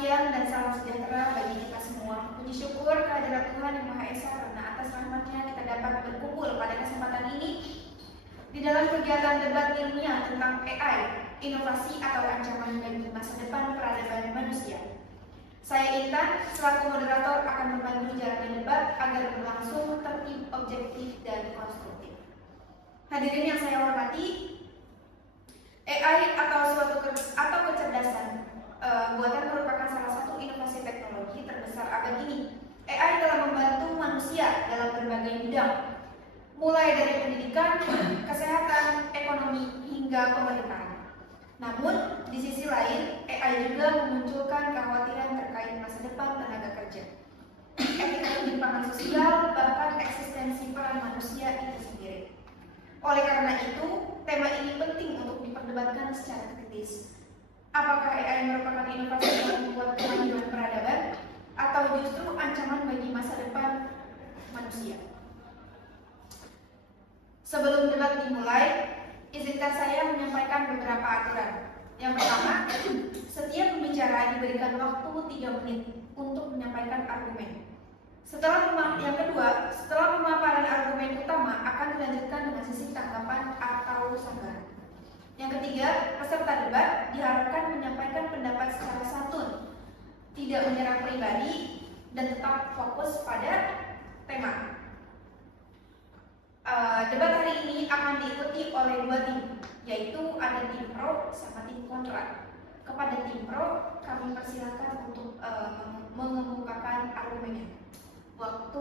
siang dan salam sejahtera bagi kita semua. Puji syukur kehadirat Tuhan Yang Maha Esa karena atas rahmat-Nya kita dapat berkumpul pada kesempatan ini di dalam kegiatan debat ilmiah tentang AI, inovasi atau ancaman bagi masa depan peradaban manusia. Saya Intan, selaku moderator akan membantu jalannya debat agar berlangsung tertib, objektif, dan konstruktif. Hadirin yang saya hormati, AI atau kecerdasan buatan merupakan salah satu inovasi teknologi terbesar abad ini. AI telah membantu manusia dalam berbagai bidang, mulai dari pendidikan, kesehatan, ekonomi, hingga pemerintahan. Namun, di sisi lain, AI juga memunculkan kekhawatiran terkait masa depan tenaga kerja, etika ketimpangan sosial, bahkan eksistensi peran manusia itu sendiri. Oleh karena itu, tema ini penting untuk diperdebatkan secara kritis. Apakah AI merupakan inovasi yang membuat kemajuan peradaban, atau justru ancaman bagi masa depan manusia? Sebelum debat dimulai, izinkan saya menyampaikan beberapa aturan. Yang pertama, setiap pembicara diberikan waktu 3 menit untuk menyampaikan argumen. Yang kedua, setelah pemaparan argumen utama akan dilanjutkan dengan sesi tanggapan atau sanggahan. Yang ketiga, peserta debat diharapkan menyampaikan pendapat secara santun, tidak menyerang pribadi, dan tetap fokus pada tema. Debat hari ini akan diikuti oleh 2 tim, yaitu ada tim pro sama tim kontra. Kepada tim pro, kami persilakan untuk mengemukakan argumennya. Waktu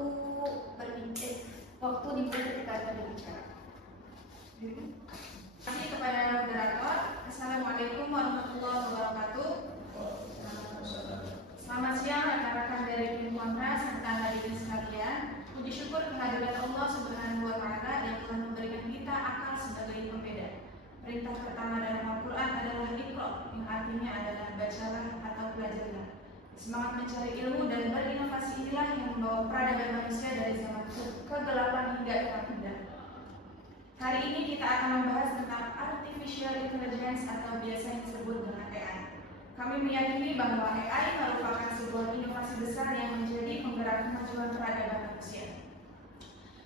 dimulai ketika Anda berbicara. Terima kasih kepada moderator. Assalamualaikum warahmatullahi wabarakatuh. Selamat siang rekan-rekan dari tim kontra serta hadirin sekalian. Puji syukur kehadirat Allah Subhanahu wa Ta'ala yang telah memberikan kita akal sebagai pembeda. Perintah pertama dalam Al-Quran adalah Iqra, yang artinya adalah bacalah atau pelajarilah. Semangat mencari ilmu dan berinovasi inilah yang membawa peradaban manusia dari zaman kegelapan hingga terang indah. Hari ini kita akan membahas tentang artificial intelligence atau biasa disebut dengan AI. Kami meyakini bahwa AI merupakan sebuah inovasi besar yang menjadi penggerak kemajuan peradaban manusia,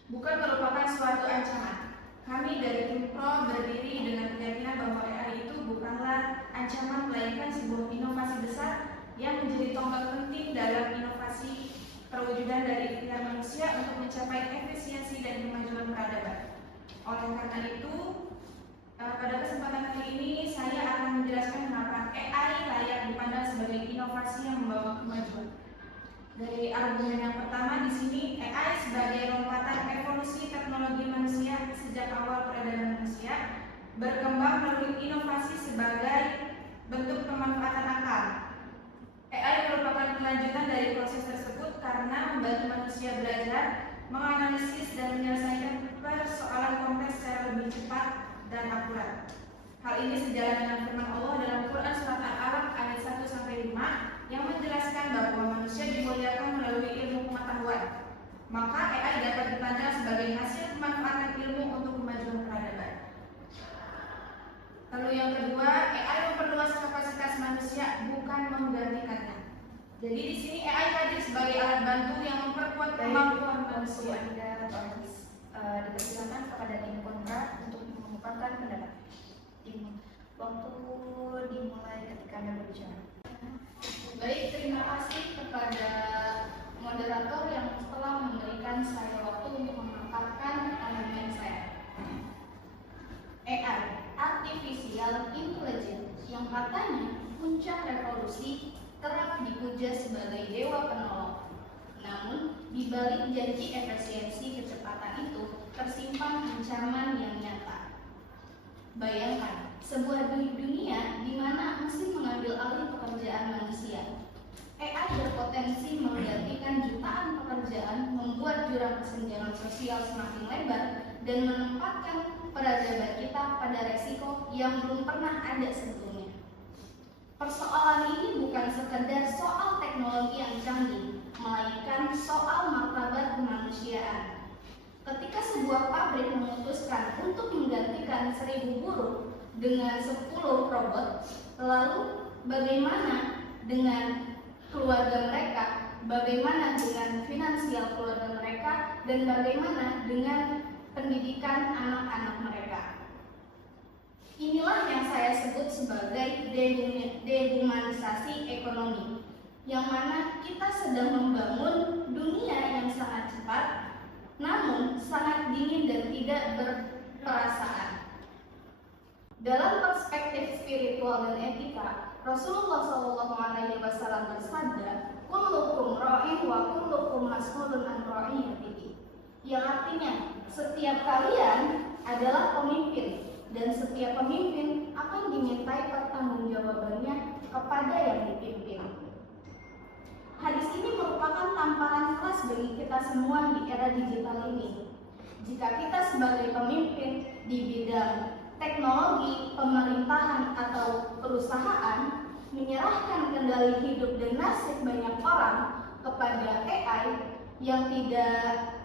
bukan merupakan suatu ancaman. Kami dari tim pro berdiri dengan keyakinan bahwa AI itu bukanlah ancaman melainkan sebuah inovasi besar yang menjadi tonggak penting dalam inovasi perwujudan dari ikhtiar manusia untuk mencapai efisiensi dan kemajuan peradaban. Oleh karena itu, pada kesempatan kali ini saya akan menjelaskan kenapa AI layak dipandang sebagai inovasi yang membawa kemajuan. Dari argumen yang pertama di sini, AI sebagai lompatan evolusi teknologi manusia sejak awal peradaban manusia berkembang melalui inovasi sebagai bentuk pemanfaatan akal. AI merupakan kelanjutan dari proses tersebut karena membantu manusia belajar, menganalisis dan menyelesaikan persoalan kompleks secara lebih cepat dan akurat. Hal ini sejalan dengan firman Allah dalam Quran Surat Al-Alaq ayat 1-5 yang menjelaskan bahwa manusia dimuliakan melalui ilmu pengetahuan. Maka AI dapat dipandang sebagai hasil pemanfaatan ilmu untuk kemajuan peradaban. Lalu yang kedua, AI memperluas kapasitas manusia, bukan menggantikannya. Jadi di sini AI hadir sebagai alat bantu yang memperkuat kemampuan manusia. Dipersilakan kepada tim kontra untuk mengemukakan pendapat. Waktu dimulai ketika Anda berbicara. Baik, terima kasih kepada moderator yang telah memberikan saya waktu untuk memaparkan argumen saya. AI, Artificial Intelligence, yang katanya puncak revolusi, kerap dipuja sebagai dewa penolong. Namun, di balik janji efisiensi kecepatan itu tersimpan ancaman yang nyata. Bayangkan, sebuah dunia di mana mesin mengambil alih pekerjaan manusia. AI berpotensi menggantikan jutaan pekerjaan, membuat jurang kesenjangan sosial semakin lebar, dan menempatkan peradaban kita pada resiko yang belum pernah ada sebelumnya. Persoalan ini bukan sekedar soal teknologi yang canggih, melainkan soal martabat kemanusiaan. Ketika sebuah pabrik memutuskan untuk menggantikan 1000 buruh dengan 10 robot, lalu bagaimana dengan keluarga mereka, bagaimana dengan finansial keluarga mereka, dan bagaimana dengan pendidikan anak-anak mereka. Inilah yang saya sebut sebagai dehumanisasi ekonomi, yang mana kita sedang membangun dunia yang sangat cepat, namun sangat dingin dan tidak berperasaan. Dalam perspektif spiritual dan etika, Rasulullah SAW bersabda, "Kullukum ra'in wa kullukum mas'ulun an ra'iyatihi." Yang artinya, setiap kalian adalah pemimpin dan setiap pemimpin akan dimintai pertanggungjawabannya kepada yang dipimpin. Hadis ini merupakan tamparan keras bagi kita semua di era digital ini. Jika kita sebagai pemimpin di bidang teknologi, pemerintahan, atau perusahaan menyerahkan kendali hidup dan nasib banyak orang kepada AI yang tidak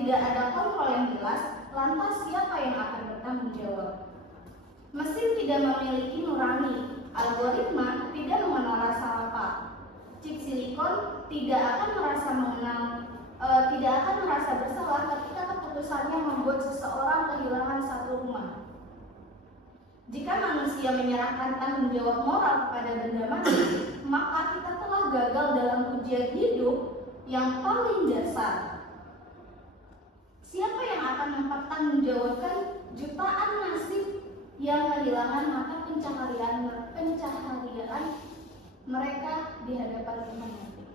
ada kontrol yang jelas, lantas siapa yang akan bertanggung jawab? Mesin tidak memiliki nurani, algoritma tidak mengenal rasa lapar, chip silikon tidak akan merasa bersalah ketika keputusannya membuat seseorang kehilangan satu rumah. Jika manusia menyerahkan tanggung jawab moral kepada benda mati, maka kita telah gagal dalam ujian hidup yang paling dasar. Siapa yang akan mempertanggungjawabkan jutaan nasib yang kehilangan mata pencaharian mereka di hadapan Tuhan nanti?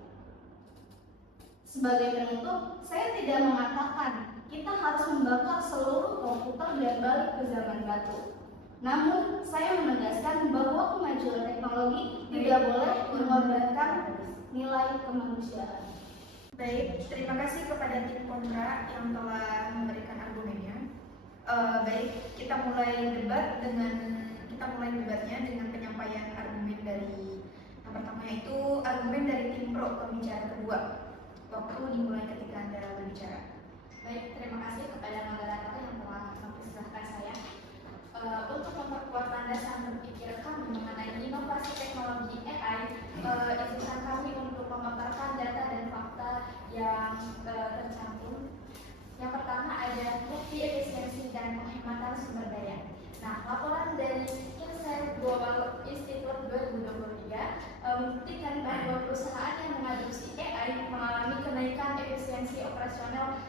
Sebagai penutup, saya tidak mengatakan kita harus membakar seluruh komputer dan balik ke zaman batu. Namun, saya menegaskan bahwa kemajuan teknologi tidak boleh mengorbankan nilai kemanusiaan. Baik, terima kasih kepada tim kontra yang telah memberikan argumennya. Baik, kita mulai debatnya dengan penyampaian argumen dari yang pertama, yaitu argumen dari tim pro, pembicara kedua. Waktu dimulai ketika Anda berbicara. Baik, terima kasih kepada moderator yang telah mempersilahkan saya. Untuk memperkuat landasan berpikir kami mengenai inovasi teknologi AI, izinkan kami untuk memaparkan data dan fakta yang tercantum. Yang pertama ada bukti efisiensi dan penghematan sumber daya. Nah, laporan dari Insight Global Institute 2023 membuktikan bahwa perusahaan yang mengadopsi AI mengalami kenaikan efisiensi operasional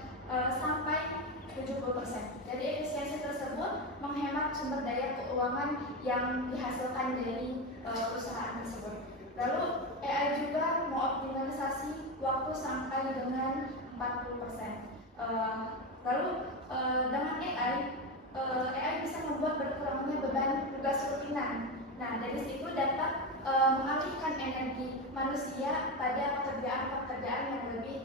sampai 70%. Jadi efisiensi tersebut menghemat sumber daya keuangan yang dihasilkan dari perusahaan tersebut. Lalu AI juga mengoptimalisasi waktu sampai dengan 40%. Lalu dengan AI bisa membuat berkurangnya beban tugas rutinan. Nah, dari situ dapat mengalihkan energi manusia pada pekerjaan-pekerjaan yang lebih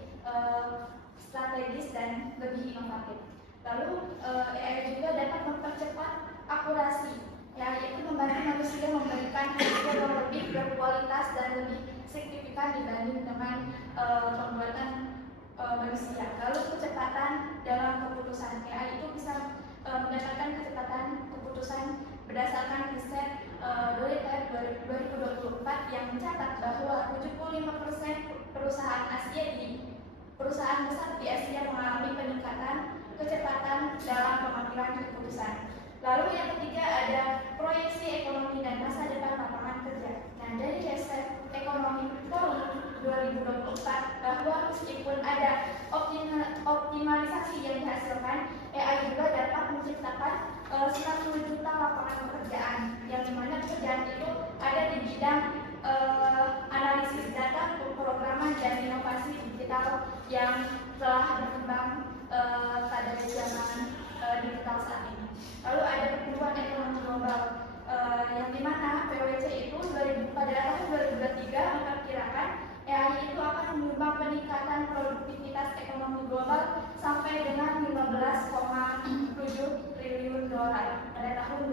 strategis dan lebih inovatif. Lalu AI juga dapat mempercepat akurasi, yaitu membantu manusia memberikan hasil yang lebih berkualitas dan lebih signifikan dibanding dengan pembuatan manusia. Lalu kecepatan dalam keputusan AI itu bisa mendapatkan kecepatan keputusan berdasarkan riset Deloitte 2024 yang mencatat bahwa 75% perusahaan besar di Asia mengalami peningkatan kecepatan dalam pengambilan keputusan. Lalu yang ketiga ada proyeksi ekonomi dan masa depan lapangan kerja. Nah, dari riset ekonomi tahun 2024 bahwa meskipun ada optimalisasi yang dihasilkan, AI juga dapat menciptakan 90 juta lapangan pekerjaan, yang dimana pekerjaan itu ada di bidang analisis data, pemrograman, dan inovasi digital yang telah berkembang pada zaman digital saat ini. Lalu ada pertumbuhan ekonomi global yang dimana PwC itu pada tahun 2023 memperkirakan AI itu akan menyumbang peningkatan produktivitas ekonomi global sampai dengan 15,7 triliun dolar pada tahun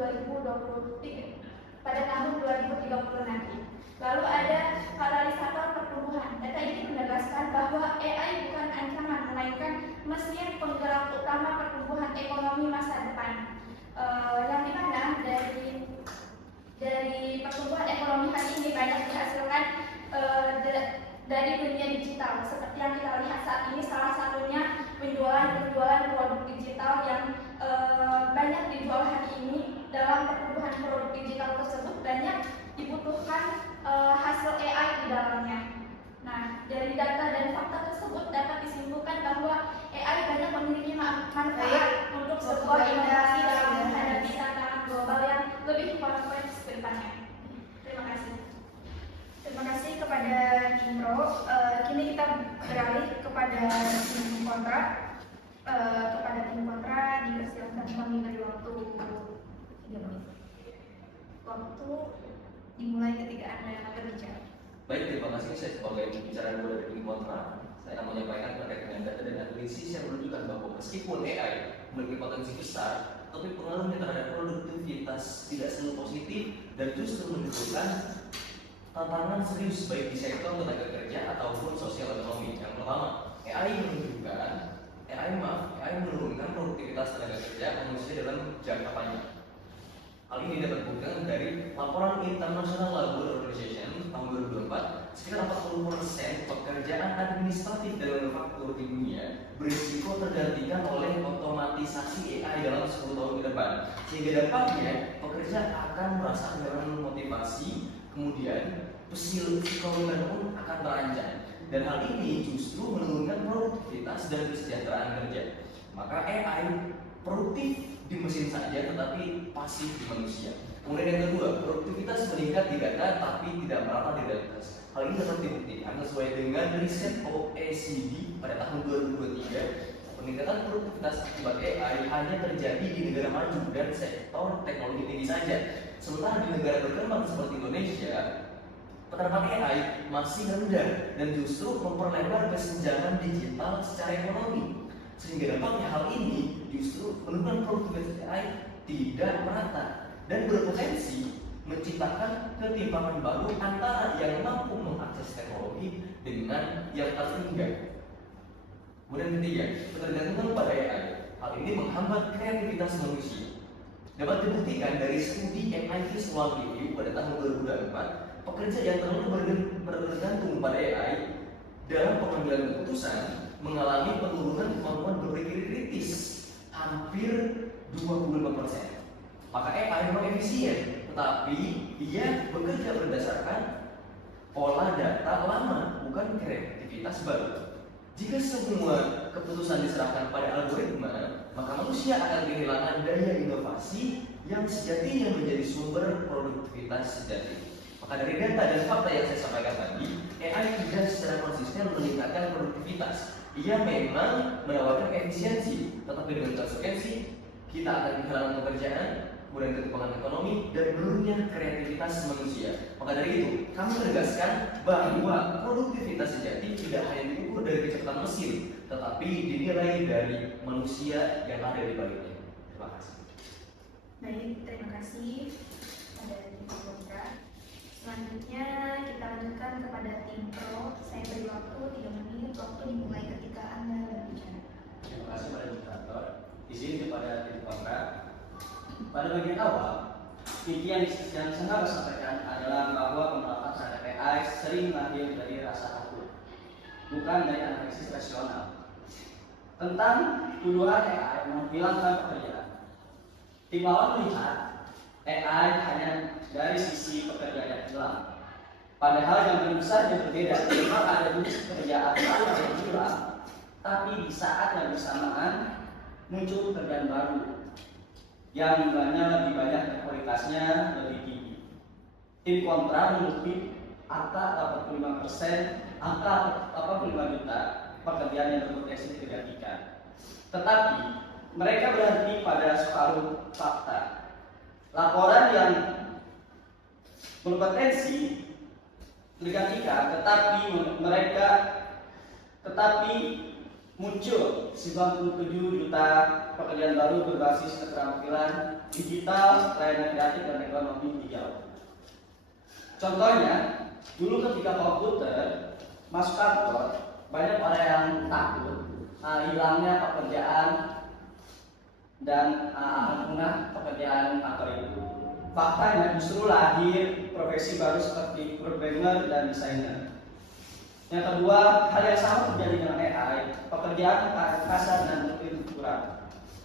2030 nanti. Lalu ada katalisator pertumbuhan. Data ini menegaskan bahwa AI bukan ancaman, melainkan mesin penggerak utama pertumbuhan ekonomi masa depan. Yang dimana dari pertumbuhan ekonomi hari ini banyak dihasilkan dari dunia digital. Seperti yang kita lihat saat ini, salah satunya penjualan produk digital yang banyak dijual hari ini. Dalam pertumbuhan produk digital tersebut banyak dibutuhkan hasil AI di dalamnya. Nah, dari data dan fakta tersebut dapat disimpulkan bahwa AI banyak memiliki manfaat untuk sebuah inovasi dalam menghadapi tantangan global yang lebih kompleks ke depannya. Terima kasih. Terima kasih kepada Tim Pro. Kini kita beralih kepada tim kontra. Kepada tim kontra dipersilakan kami beri waktu 3 menit. Waktu dimulai ketika Anda berbicara. Baik, terima kasih. Saya sebagai pembicara dari tim kontra, saya akan menyampaikan terkait dengan data dan analisis yang menunjukkan bahwa meskipun AI memiliki potensi besar, tapi pengaruhnya terhadap produktivitas tidak selalu positif dan justru menimbulkan tantangan serius baik di sektor tenaga kerja ataupun sosial ekonomi. Yang pertama, AI menurunkan produktivitas tenaga kerja manusia dalam jangka panjang. Hal ini dapat dibuktikan dari laporan International Labour Organization tahun 2024, sekitar 40% pekerjaan administratif dan manufaktur di dunia berisiko tergantikan oleh otomatisasi AI dalam 10 tahun ke depan. Sehingga dampaknya pekerja akan merasa kehilangan motivasi, kemudian psikologi pun akan terancam. Dan hal ini justru menurunkan produktivitas dan kesejahteraan kerja. Maka AI produktif di mesin saja tetapi pasif di manusia. Kemudian yang kedua, produktivitas meningkat di data tapi tidak merata di realitas. Hal ini dapat dibuktikan sesuai dengan riset OECD pada tahun 2023. Peningkatan produktivitas akibat AI hanya terjadi di negara maju dan sektor teknologi tinggi saja. Sementara di negara berkembang seperti Indonesia, penerapan AI masih rendah dan justru memperlebar kesenjangan digital secara ekonomi. Sehingga dampaknya hal ini justru menurunkan produktivitas AI tidak merata dan berpotensi menciptakan ketimpangan baru antara yang mampu mengakses teknologi dengan yang tertinggal. Kemudian ketiga, ketergantungan pada AI. Hal ini menghambat kreativitas manusia. Dapat dibuktikan dari studi MIT Sloan Review pada tahun 2024, pekerja yang terlalu bergantung pada AI dalam pengambilan keputusan mengalami penurunan kemampuan berpikir kritis hampir 25%. Maka AI memang efisien, tetapi ia bekerja berdasarkan pola data lama, bukan kreativitas baru. Jika semua keputusan diserahkan pada algoritma, maka manusia akan kehilangan daya inovasi yang sejatinya menjadi sumber produktivitas sejati. Maka dari data dan fakta yang saya sampaikan tadi, AI tidak secara konsisten meningkatkan produktivitas. Ia memang menawarkan efisiensi, tetapi dengan konsekuensi kita akan kehilangan pekerjaan, kemudian ketimpangan ekonomi, dan menurunnya kreativitas manusia. Maka dari itu, kami menegaskan bahwa produktivitas sejati tidak hanya diukur dari kecepatan mesin, tetapi dinilai dari manusia yang ada di baliknya. Terima kasih. Baik, terima kasih pada tim kontra. Selanjutnya kita lanjutkan kepada tim pro. Saya beri waktu 3 menit. Waktu dimulai ketika Anda berbicara. Terima kasih pada moderator. Di sini kepada tim kontra. Pada bagian awal, inti yang saya harus sampaikan adalah bahwa penerapan terhadap AI sering lahir dari rasa takut, bukan dari analisis rasional. Tentang tuduhan AI menghilangkan pekerjaan, tim lawan melihat AI hanya dari sisi pekerjaan yang hilang. Padahal yang paling besar yang berbeda, memang ada jenis pekerjaan baru yang hilang, tapi di saat yang bersamaan muncul pekerjaan baru yang jumlahnya lebih banyak dan kualitasnya lebih tinggi. Tim kontra mengutip angka 85%, angka 85 juta pekerjaan yang berpotensi digantikan. Tetapi mereka berhenti pada separuh fakta. Laporan yang berpotensi digantikan, tetapi muncul 97 juta pekerjaan baru berbasis keterampilan digital, layanan kreatif dan ekonomi hijau. Contohnya, dulu ketika komputer masuk kantor, banyak orang yang takut hilangnya pekerjaan dan akan punah pekerjaan kantor itu. Faktanya justru lahir profesi baru seperti programmer dan desainer. Yang kedua, hal yang sama terjadi dengan AI. Pekerjaan kasar dan berkurang.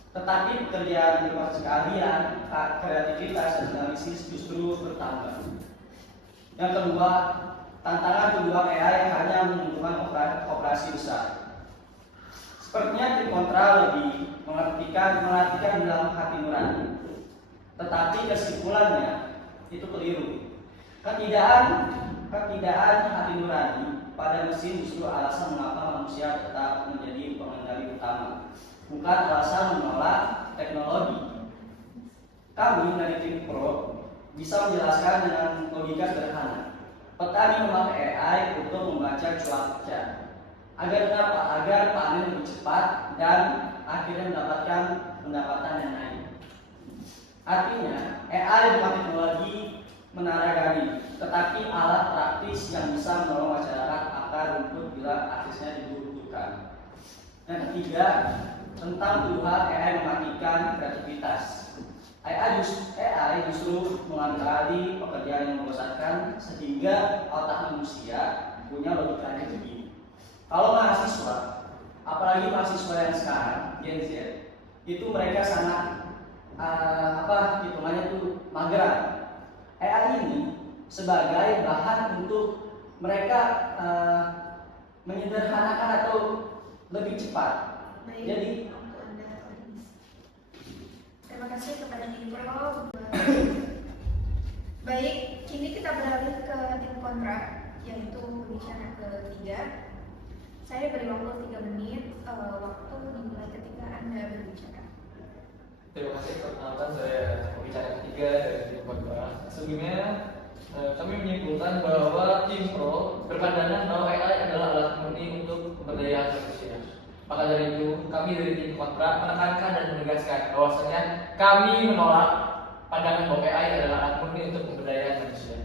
Tetapi pekerjaan di proses keahlian, kreativitas, dan analisis justru bertambah. Yang kedua, tantangan kedua AI hanya menguntungkan operasi besar. Sepertinya tim kontra lebih mengartikan dalam hati nurani. Tetapi kesimpulannya itu keliru. Ketidakan hati nurani pada mesin justru alasan mengapa manusia tetap menjadi pengendali utama, bukan alasan menolak teknologi. Kami dari tim Pro bisa menjelaskan dengan logika sederhana. Petani memakai AI untuk membaca cuaca. Agar panen lebih cepat dan akhirnya mendapatkan pendapatan yang naik. Artinya, AI bukan teknologi menara gani, tetapi alat praktis yang bisa menolong masyarakat akar rumput bila aksesnya dibutuhkan. Yang ketiga, tentang tuduhan AI mematikan kreativitas. AI justru mengambil alih pekerjaan yang membosankan sehingga otak manusia punya logika yang begini. Kalau mahasiswa, apalagi mahasiswa yang sekarang Gen Z, itu mereka sangat hitungannya tuh mageran. AI ini sebagai bahan untuk mereka menyederhanakan atau lebih cepat. Baik, Jadi untuk Anda, terima kasih kepada tim Pro. Baik, kini kita beralih ke tim kontra, yaitu pembicara ketiga. Saya beri waktu 3 menit, waktu dimulai ketika Anda berbicara. Terima kasih perkenalkan, saya pembicara ketiga dari tim kontra. Sebelumnya kami menyimpulkan bahwa tim Pro berpandangan bahwa AI adalah alat murni untuk pemberdayaan manusia. Maka dari itu, kami dari tim kontra menekankan dan menegaskan bahwasanya kami menolak pandangan bahwa AI adalah alat murni untuk pemberdayaan manusia.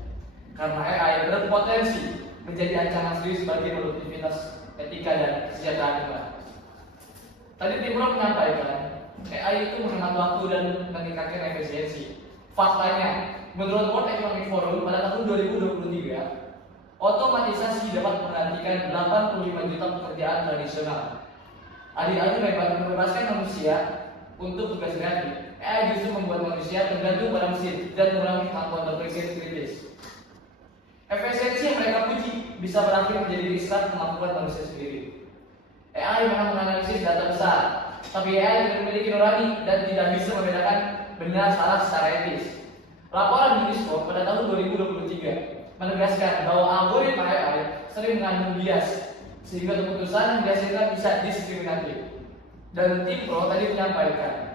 Karena AI berpotensi menjadi ancaman serius bagi produktivitas, etika, dan kesejahteraan umat. Tadi tim Pro menyampaikan AI itu menghemat waktu dan meningkatkan efisiensi. Faktanya, menurut World Economic Forum pada tahun 2023, otomatisasi dapat menggantikan 85 juta pekerjaan tradisional. Alih-alih membebaskan manusia untuk tugas kreatif, AI justru membuat manusia tergantung pada mesin dan mengurangi kemampuan berpikir kritis. Efisiensi yang mereka puji bisa berakhir menjadi distract kemampuan manusia sendiri. AI memang menganalisis data besar, tapi AI tidak memiliki nurani dan tidak bisa membedakan benar salah secara etis. Laporan UNESCO pada tahun 2023 menegaskan bahwa algoritma AI sering mengandung bias, sehingga keputusan yang dihasilkan bisa diskriminatif. Dan tim Pro tadi menekankan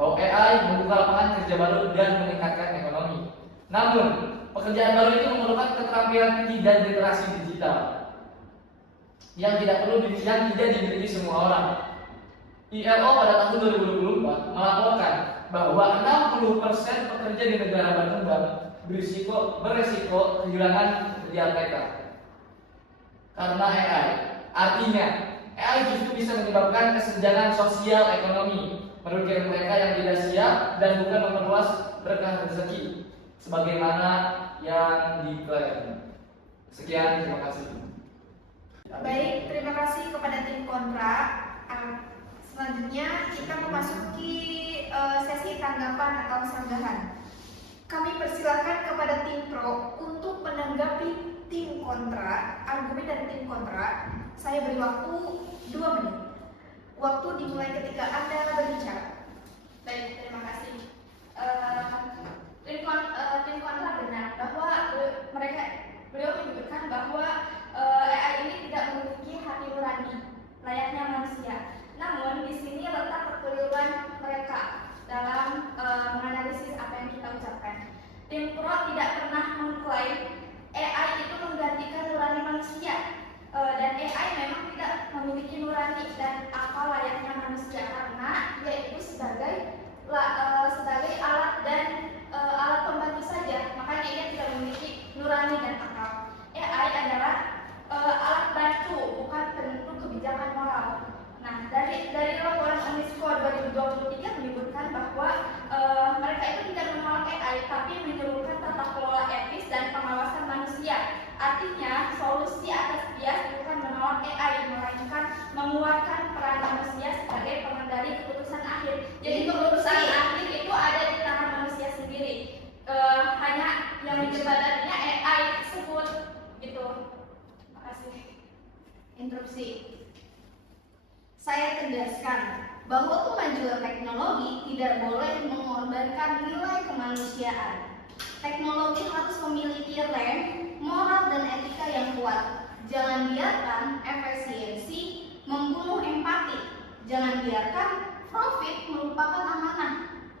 bahwa AI membuka lapangan kerja baru dan meningkatkan ekonomi. Namun, pekerjaan baru itu memerlukan keterampilan tinggi dan literasi digital yang tidak dimiliki semua orang. ILO pada tahun 2024 melaporkan bahwa 60% pekerja di negara berkembang beresiko kehilangan pekerjaan mereka karena AI. Artinya, AI justru bisa menyebabkan kesenjangan sosial ekonomi, merugikan mereka yang tidak siap dan bukan memperluas berkah rezeki sebagaimana yang diklaim. Sekian, terima kasih. Baik, terima kasih kepada tim kontra. Selanjutnya kita memasuki sesi tanggapan atau sanggahan. Kami persilakan kepada tim Pro untuk menanggapi tim kontra, argumen dari tim kontra. Saya beri waktu 2 menit. Waktu dimulai ketika Anda berbicara. Baik, terima kasih. Tim kontra benar bahwa beliau menyebutkan bahwa AI ini tidak memiliki hati nurani layaknya manusia. Namun di sini letak kekeliruan mereka dalam menganalisis apa yang kita ucapkan. Tim Pro tidak pernah mengklaim AI itu menggantikan nurani manusia, dan AI memang tidak memiliki nurani dan akal layaknya manusia karena dia itu sebagai alat dan alat pembantu saja. Makanya ia tidak memiliki nurani dan akal. AI adalah alat bantu, bukan penentu kebijakan moral. Nah, dari laporan UNESCO 2023 menyebutkan bahwa mereka itu tidak menolak AI, tapi menyerukan tata kelola etis dan pengawasan manusia. Artinya, Interupsi. Saya tegaskan bahwa kemajuan teknologi tidak boleh mengorbankan nilai kemanusiaan. Teknologi harus memiliki rem, moral, dan etika yang kuat. Jangan biarkan efisiensi membunuh empati. Jangan biarkan profit merupakan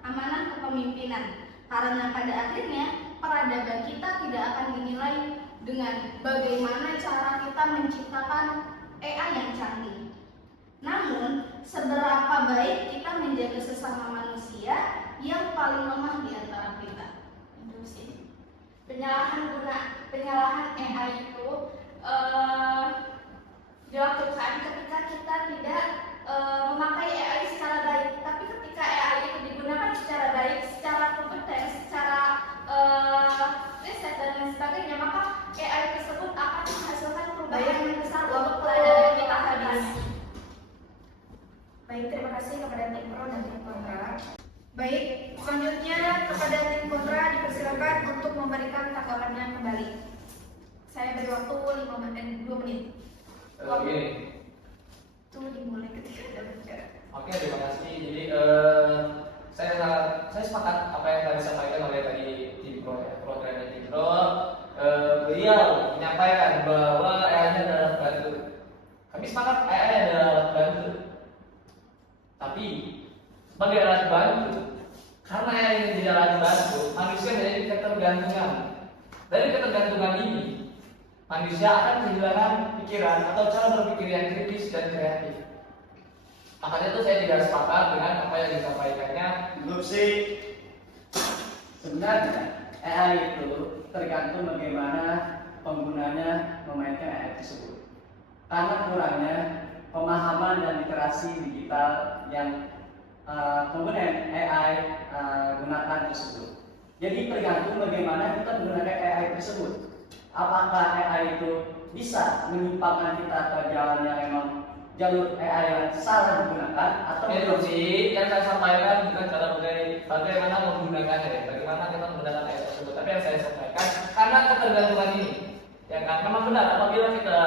amanah kepemimpinan. Karena pada akhirnya peradaban kita tidak akan dinilai dengan bagaimana cara kita menciptakan AI yang canggih. Namun, seberapa baik kita menjaga sesama manusia yang paling lemah di antara kita. Interupsi. Penyalahan AI itu dilakukan ketika kita tidak memakai AI secara baik. Tapi ketika AI itu digunakan secara baik, secara kompeten, secara riset dan lain sebagainya, maka AI tersebut akan menghasilkan perubahan yang besar untuk peradaban kita habis. Baik, terima kasih kepada tim pro dan tim kontra. Baik, selanjutnya kepada tim kontra dipersilakan untuk memberikan tanggapannya kembali. Saya beri waktu 2 menit. Oke. Itu dimulai ketika Anda bicara. Oke, terima kasih. Jadi saya sepakat apa yang tadi disampaikan oleh tim pro ya, program dan tim pro. Beliau menyampaikan bahwa AI adalah bantu. Kami sepakat AI adalah bantu. Tapi sebagai alat bantu, karena AI ini tidak alat bantu, manusia menjadi ketergantungan. Dari ketergantungan ini, manusia akan kehilangan pikiran atau cara berpikir yang kritis dan kreatif. Makanya itu saya tidak sepakat dengan apa yang disampaikannya. Interupsi. Sebenarnya AI itu tergantung bagaimana penggunanya memainkan AI tersebut. Karena kurangnya pemahaman dan literasi digital yang pengguna AI gunakan tersebut. Jadi tergantung bagaimana kita menggunakan AI tersebut. Apakah AI itu bisa menyimpangkan kita ke jalan yang memang jalur AI yang salah digunakan atau Interupsi yang saya sampaikan bukan cara bagaimana menggunakannya, bagaimana kita menggunakan AI tersebut. Tapi yang saya sampaikan karena ketergantungan ini, ya kan memang benar apabila kita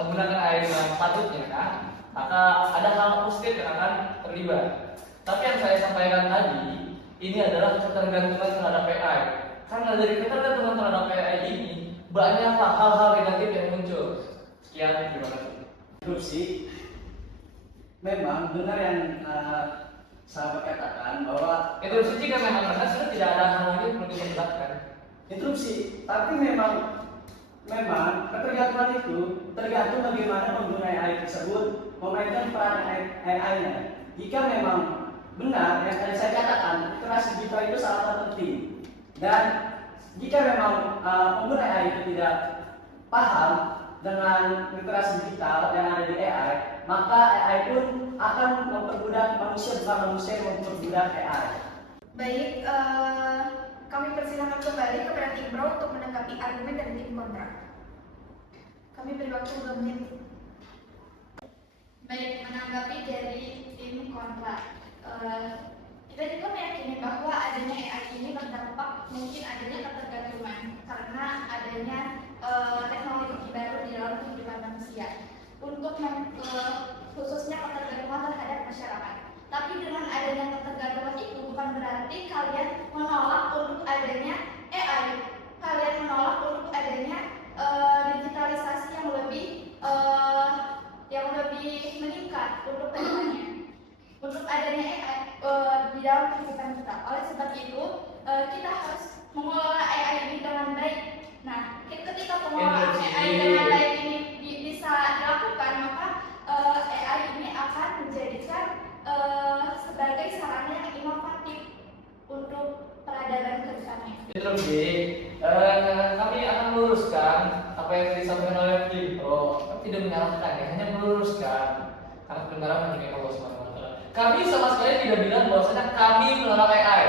menggunakan AI yang sepatutnya kan, maka ada hal positif yang akan terlibat. Tapi yang saya sampaikan tadi ini adalah ketergantungan terhadap AI. Karena dari ketergantungan terhadap AI ini banyaklah hal-hal negatif yang muncul. Sekian, terima kasih. Interupsi. Memang benar yang sahabat katakan bahwa Interupsi jika memang benar sudah tidak ada hal lagi yang perlu diperdebatkan. interupsi, tapi memang ketergantungan itu tergantung bagaimana pengguna AI tersebut memainkan peran AI-nya. Jika memang benar yang tadi saya katakan, literasi digital itu sangat penting. Dan jika memang pengguna AI itu tidak paham dengan literasi digital yang ada di AI, maka AI pun akan memperbudak manusia, bukan manusia yang memperbudak AI. Baik, kami persilakan kembali kepada tim pro untuk menanggapi argumen dari tim kontra. Kami beri waktu 2 menit. Baik, menanggapi dari tim kontra, kita juga meyakini bahwa adanya AI ini berdampak mungkin adanya ketergantungan karena adanya teknologi baru di dalam kehidupan manusia untuk khususnya ketergantungan terhadap masyarakat. Tapi dengan adanya ketergantungan itu bukan berarti kalian menolak untuk adanya AI, kalian menolak untuk adanya digitalisasi yang lebih meningkat untuk kedepannya, untuk adanya AI di dalam kehidupan kita. Oleh sebab itu kita harus mengelola AI ini dengan baik. Nah, ketika pengelolaan AI dengan baik ini bisa dilakukan, maka AI ini akan menjadikan sebagai sarana yang inovatif untuk peradaban ke depannya. Interupsi, kami akan meluruskan apa yang disampaikan oleh tim pro. Kami tidak menyalahkan ya, hanya meluruskan karena kebenaran hanya Allah SWT. Kami sama sekali tidak bilang bahwasanya kami menolak AI.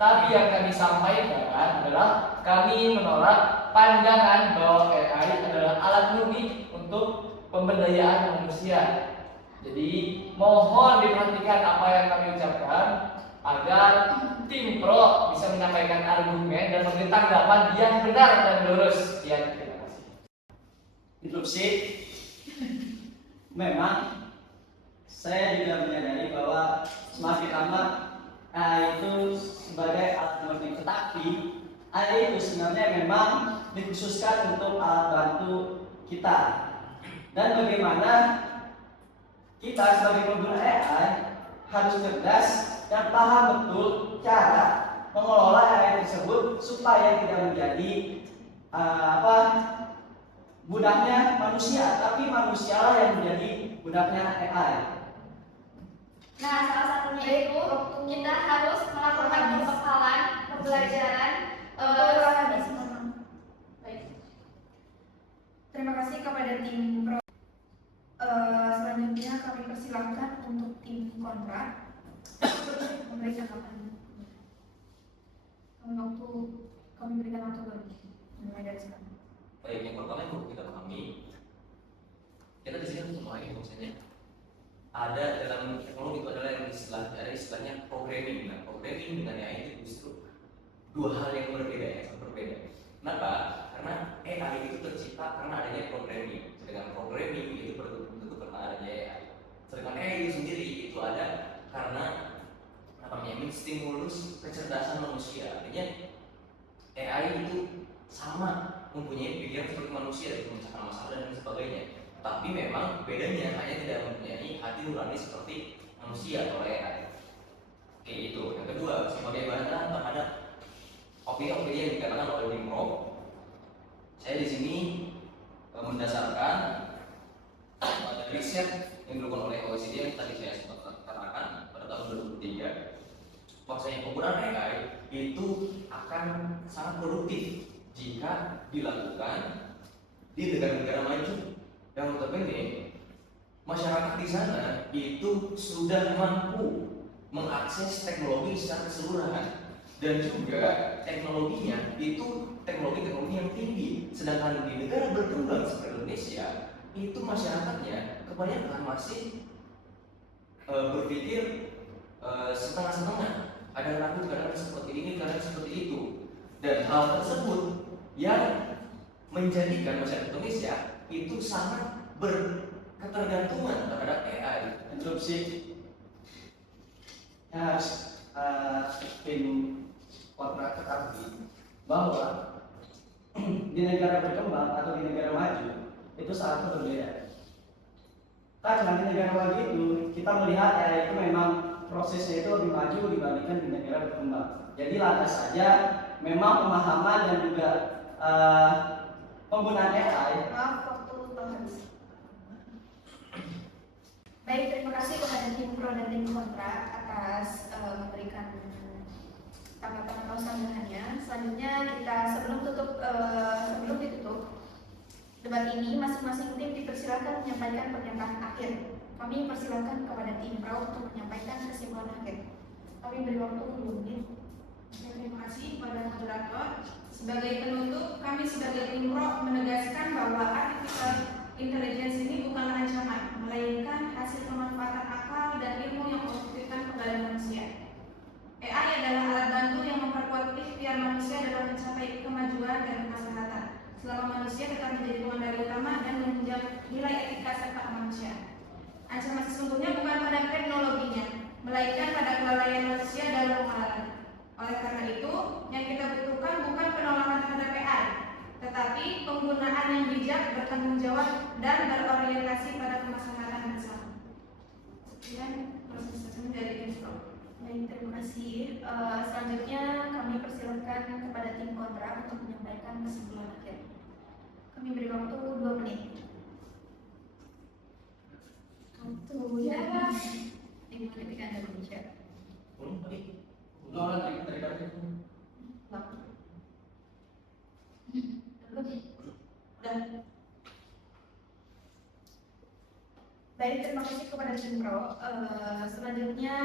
Tapi yang kami sampaikan adalah kami menolak pandangan bahwa AI adalah alat murni untuk pemberdayaan manusia. Jadi mohon diperhatikan apa yang kami ucapkan agar tim pro bisa menyampaikan argumen dan memberi tanggapan yang benar dan lurus. Sekian, terima kasih. interupsi. Memang saya juga menyadari bahwa semakin lama AI itu sebagai alat learning, tetapi AI itu sebenarnya memang dikhususkan untuk alat bantu kita. Dan bagaimana kita sebagai pengguna AI harus cerdas dan paham betul cara mengelola AI tersebut supaya tidak menjadi budaknya manusia, tapi manusialah yang menjadi budaknya AI. Nah, salah satunya itu kita harus melakukan pembekalan, pembelajaran. Habis. Baik. Terima kasih kepada tim pro. Selanjutnya kami persilahkan untuk tim kontra memberikan kami berikan waktu dulu mulai dari sekarang. Baik, yang pertama yang perlu kita pahami, kita di sini untuk memahami bahwasanya ada dalam teknologi itu adalah yang istilahnya programming. Nah, programming dengan AI itu justru dua hal yang berbeda, yang sangat berbeda. Kenapa? Karena AI itu tercipta karena adanya programming. Sedangkan programming itu berbentuk karena adanya AI. Sedangkan AI itu sendiri itu ada karena menstimulus kecerdasan manusia. Artinya AI itu sama mempunyai pikiran seperti manusia untuk memecahkan masalah dan sebagainya. Tapi memang bedanya hanya tidak mempunyai hati nurani seperti manusia atau AI. Oke, itu. Yang kedua, sebagai bahan terhadap opini-opini yang dikatakan oleh Nimro, saya di sini mendasarkan riset yang dilakukan oleh OECD yang tadi saya sempat katakan pada tahun 2003, bahwasanya penggunaan AI itu akan sangat produktif jika dilakukan di negara-negara maju. Yang notabene masyarakat di sana itu sudah mampu mengakses teknologi secara keseluruhan dan juga teknologinya itu teknologi yang tinggi. Sedangkan di negara berkembang seperti Indonesia itu masyarakatnya kebanyakan masih berpikir setengah-setengah. Ada ragu kadang seperti ini, kadang seperti itu. Dan hal tersebut yang menjadikan masyarakat Indonesia itu sangat berketergantungan terhadap AI. Interupsi. Ya, harus tim kontra ketahui bahwa di negara berkembang atau di negara maju itu sangat berbeda. Karena di negara maju itu kita melihat AI itu memang prosesnya itu lebih maju dibandingkan di negara berkembang. Jadi lantas saja memang pemahaman dan juga penggunaan AI. Maaf, waktu telah habis. Baik, terima kasih kepada tim pro dan tim kontra atas memberikan tanggapan atau sanggahannya. Selanjutnya kita sebelum ditutup debat ini, masing-masing tim dipersilakan menyampaikan pernyataan akhir. Kami persilakan kepada tim pro untuk menyampaikan kesimpulan akhir. Kami beri waktu 2 menit. Terima kasih kepada moderator. Sebagai penutup, kami sebagai tim pro menegaskan bahwa artificial intelligence ini bukanlah ancaman, melainkan hasil pemanfaatan akal dan ilmu yang membutuhkan kepada manusia. AI adalah alat bantu yang memperkuat ikhtiar manusia dalam mencapai kemajuan dan kemaslahatan, selama manusia tetap menjadi pengendali utama dan menunjang nilai etika serta kemanusiaan. Ancaman sesungguhnya bukan pada teknologinya, melainkan pada kelalaian manusia dalam mengelola. Oleh karena itu, yang kita butuhkan bukan penolakan terhadap AI, tetapi penggunaan yang bijak, bertanggung jawab, dan berorientasi pada kemaslahatan bersama. Sekian presentasi dari Info. Baik, terima kasih. Selanjutnya kami persilakan kepada tim kontra untuk menyampaikan kesimpulan akhir. Kami beri waktu 2 menit. Waktu ya. Ini ketika Anda berbicara. Udah dari tadi. Udah. Baik, terima kasih kepada tim pro. Selanjutnya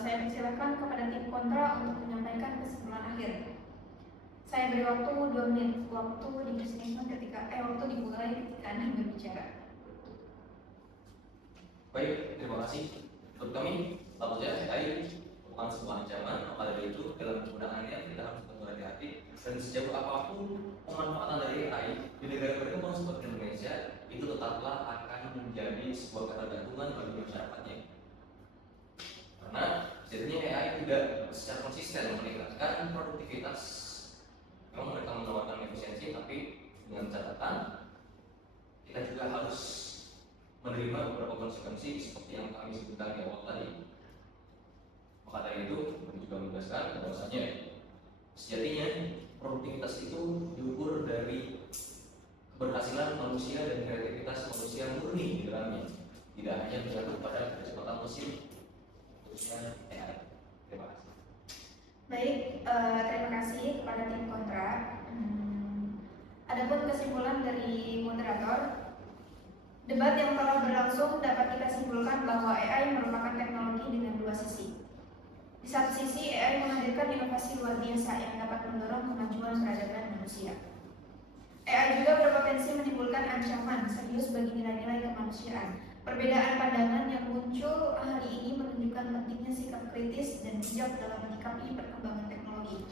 saya persilakan kepada tim kontra untuk menyampaikan kesimpulan akhir. Saya beri waktu 2 menit. Waktu dipersilakan waktu dimulai ketika Anda berbicara. Baik, terima kasih. Untuk kami, tentunya AI bukan sebuah ancaman. Maka dari itu, dalam penggunaannya kita harus tetap berhati-hati dan dan sejauh apapun pemanfaatan dari AI di negara berkembang seperti Indonesia itu tetaplah akan menjadi sebuah ketergantungan bagi masyarakatnya. Karena jadinya AI tidak secara konsisten meningkatkan produktivitas. Memang mereka menawarkan efisiensi, tapi dengan catatan kita juga harus menerima beberapa konsekuensi seperti yang kami sebutkan di awal tadi. Maka dari itu, kami juga menegaskan bahwasanya sejatinya produktivitas itu diukur dari keberhasilan manusia dan kreativitas manusia murni di dalamnya, tidak hanya bergantung pada kecepatan mesin khususnya AI. Terima kasih. Baik, terima kasih kepada tim kontra. Adapun kesimpulan dari moderator, debat yang telah berlangsung dapat kita simpulkan bahwa AI merupakan teknologi dengan dua sisi. Di satu sisi, AI menghadirkan inovasi luar biasa yang dapat mendorong kemajuan peradaban manusia. AI juga berpotensi menimbulkan ancaman serius bagi nilai-nilai kemanusiaan. Perbedaan pandangan yang muncul hari ini menunjukkan pentingnya sikap kritis dan bijak dalam menyikapi perkembangan teknologi.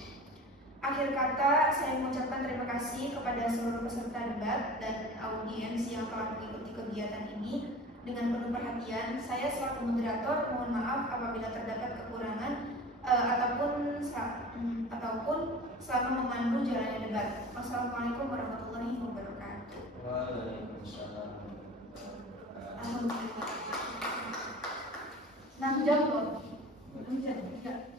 Akhir kata, saya mengucapkan terima kasih kepada seluruh peserta debat dan audiens yang telah mengikuti kegiatan ini dengan penuh perhatian. Saya selaku moderator mohon maaf apabila terdapat kekurangan ataupun selama memandu jalannya debat. Wassalamualaikum warahmatullahi wabarakatuh. Waalaikumsalam. Alhamdulillah. 6 jam loh. 6 jam. Enggak.